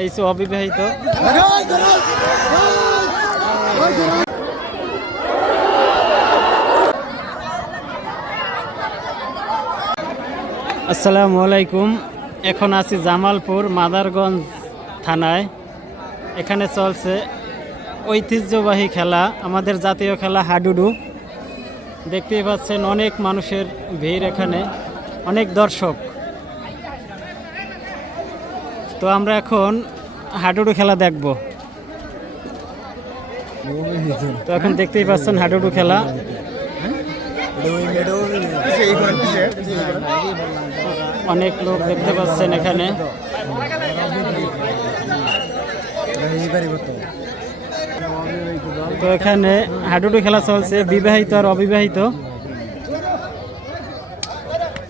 এই যে অবিবাহিত। আসসালামু আলাইকুম। এখন আছি জামালপুর মাদারগঞ্জ থানায়। এখানে চলছে ঐতিহ্যবাহী খেলা, আমাদের জাতীয় খেলা হাডুডু। দেখতেই পাচ্ছেন অনেক মানুষের ভিড়, এখানে অনেক দর্শক। তো আমরা এখন হাডুডু খেলা দেখব। তো এখন দেখতেই পাচ্ছেন হাডুডু খেলা। অনেক লোক দেখতে পাচ্ছেন এখানে। তো এখানে হাডুডু খেলা চলছে, বিবাহিত আর অবিবাহিত।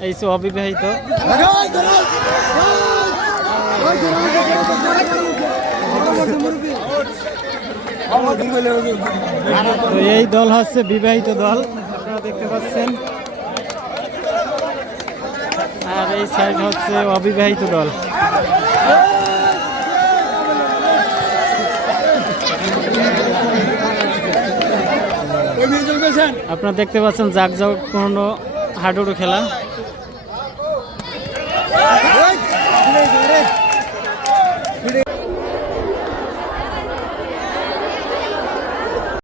এই যে অবিবাহিত। তো এই দল হচ্ছে বিবাহিত দল, আপনারা দেখতে পাচ্ছেন। আর এই সাইড হচ্ছে অবিবাহিত দল। আপনারা দেখতে পাচ্ছেন জাঁকজমকপূর্ণ হাডুডু খেলা।